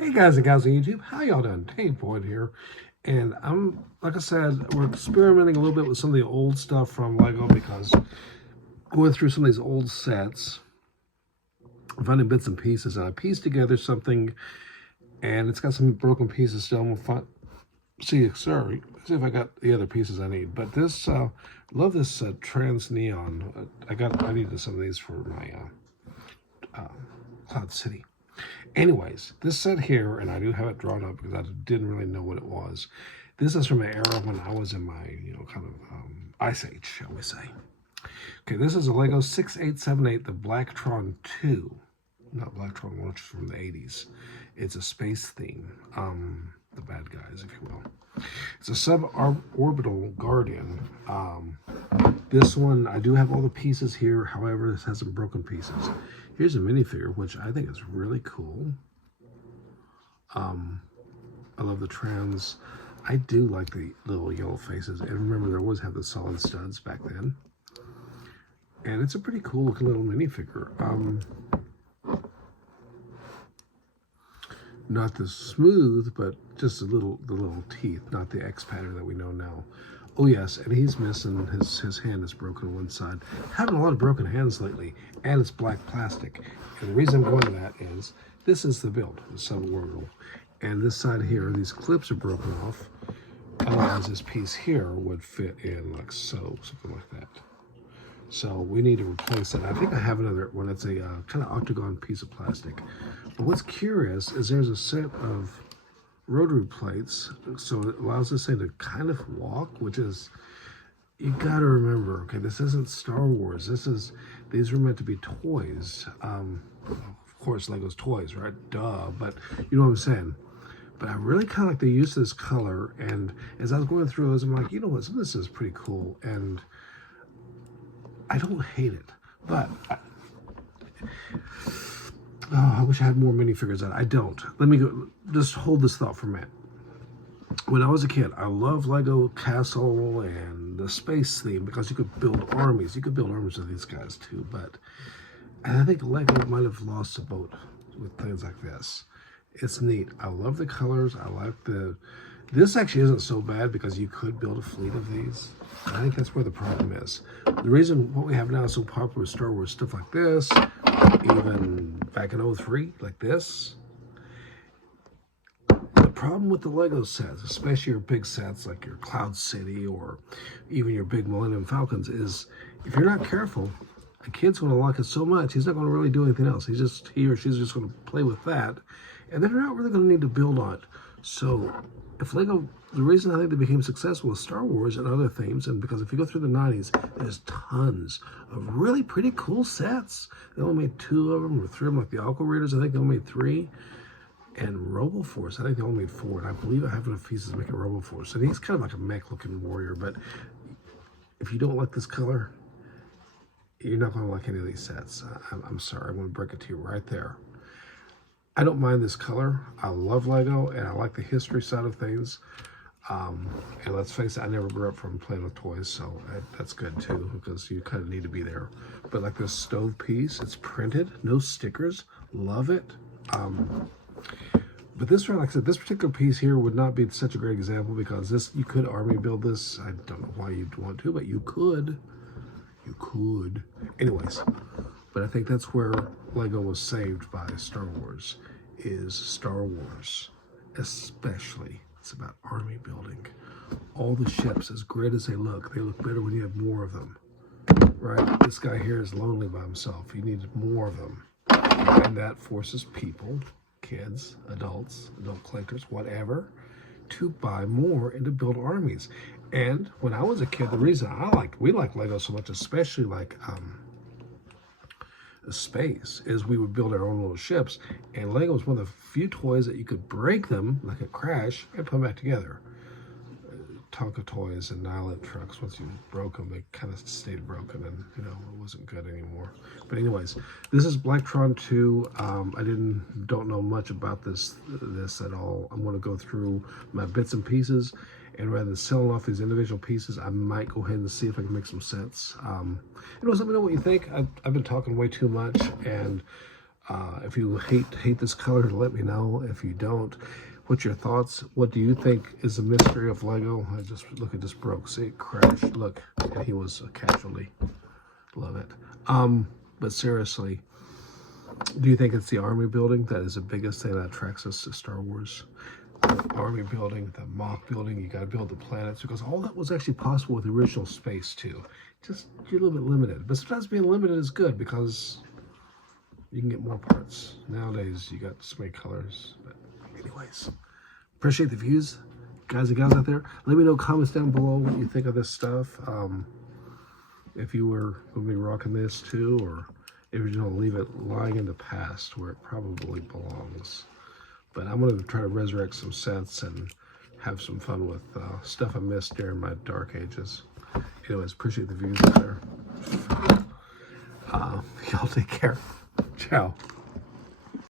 Hey guys and gals on YouTube, how y'all doing? Dave Boyd here, and like I said, we're experimenting a little bit with some of the old stuff from Lego because going through some of these old sets, finding bits and pieces, and I pieced together something, and it's got some broken pieces still. I'm gonna see if I got the other pieces I need. But this, love this trans neon. I needed some of these for my Cloud City. Anyways, this set here, and I do have it drawn up because I didn't really know what it was. This is from an era when I was in my, kind of ice age, shall we say. Okay, this is a Lego 6878, the Blacktron II. Not Blacktron 1, which is from the 80s. It's a space theme. The bad guys, if you will. It's a suborbital Guardian. This one, I do have all the pieces here. However, this has some broken pieces. Here's a minifigure, which I think is really cool. I love the trans. I do like the little yellow faces. And remember, they always have the solid studs back then. And it's a pretty cool looking little minifigure. Not the smooth, but just the little teeth, not the X pattern that we know now. Oh yes, and he's missing, his hand is broken on one side. Having a lot of broken hands lately, and it's black plastic. And the reason I'm going to that is, this is the build, the suborbital. And this side here, these clips are broken off. Otherwise, this piece here would fit in like so, something like that. So we need to replace it. I think I have another one. It's a kind of octagon piece of plastic. But what's curious is there's a set of rotary plates, so it allows this thing to kind of walk, which is, you gotta remember, okay, this isn't Star Wars. These were meant to be toys. Of course, Lego's toys, right? Duh, but you know what I'm saying. But I really kind of like the use of this color, and as I was going through those, I'm like, you know what, some of this is pretty cool, and I don't hate it, but I wish I had more minifigures out. I don't. Let me go. Just hold this thought for a minute. When I was a kid, I loved Lego Castle and the space theme because you could build armies. You could build armies with these guys too, but I think Lego might have lost the boat with things like this. It's neat. I love the colors. I like this actually isn't so bad because you could build a fleet of these. I think that's where the problem is. The reason what we have now is so popular with Star Wars stuff like this, even back in 03, like this. The problem with the Lego sets, especially your big sets like your Cloud City or even your big Millennium Falcons, is if you're not careful, a kid's going to like it so much, he's not going to really do anything else. He or she's just going to play with that, and they're not really going to need to build on it. So if Lego, the reason I think they became successful with Star Wars and other themes, and because if you go through the 90s, there's tons of really pretty cool sets. They only made 2 of them or 3 of them, like the Aqua Raiders, I think they only made 3. And RoboForce, I think they only made 4. And I believe I have enough pieces to make a RoboForce. And he's kind of like a mech-looking warrior, but if you don't like this color, you're not going to like any of these sets. I'm sorry, I'm going to break it to you right there. I don't mind this color. I love Lego, and I like the history side of things. And let's face it, I never grew up from playing with toys, so that's good too, because you kind of need to be there. But like this stove piece, it's printed, no stickers, love it. But this one, like I said, this particular piece here would not be such a great example because this, you could army build this. I don't know why you'd want to, but you could. You could. Anyways, but I think that's where Lego was saved by Star Wars, is Star Wars, especially. It's about army building. All the ships, as great as they look better when you have more of them, right? This guy here is lonely by himself. He needs more of them. And that forces people, kids, adults, adult collectors, whatever, to buy more and to build armies. And when I was a kid, the reason we like Lego so much, especially like space, is we would build our own little ships, and Lego was one of the few toys that you could break them like a crash and put them back together. Tonka toys and Nylon trucks, once you broke them, they kind of stayed broken, and it wasn't good anymore. But anyways, this is Blacktron II. I don't know much about this at all. I'm going to go through my bits and pieces, and rather than selling off these individual pieces, I might go ahead and see if I can make some sense. Let me know what you think. I've been talking way too much, and If you hate this color, let me know. If you don't, what's your thoughts? What do you think is the mystery of Lego? Look, it just broke. See, it crashed. Look, and he was a casualty. Love it. But seriously, do you think it's the army building that is the biggest thing that attracts us to Star Wars? The army building, the mock building, you got to build the planets, because all that was actually possible with the original space too. Just, you're a little bit limited. But sometimes being limited is good, because you can get more parts. Nowadays, you got so many colors. But anyways, appreciate the views. Guys and gals out there, let me know comments down below what you think of this stuff. If you were going to be rocking this too, or if you're going to leave it lying in the past where it probably belongs. But I'm going to try to resurrect some sets and have some fun with stuff I missed during my dark ages. Anyways, appreciate the views out there. Y'all take care. Ciao.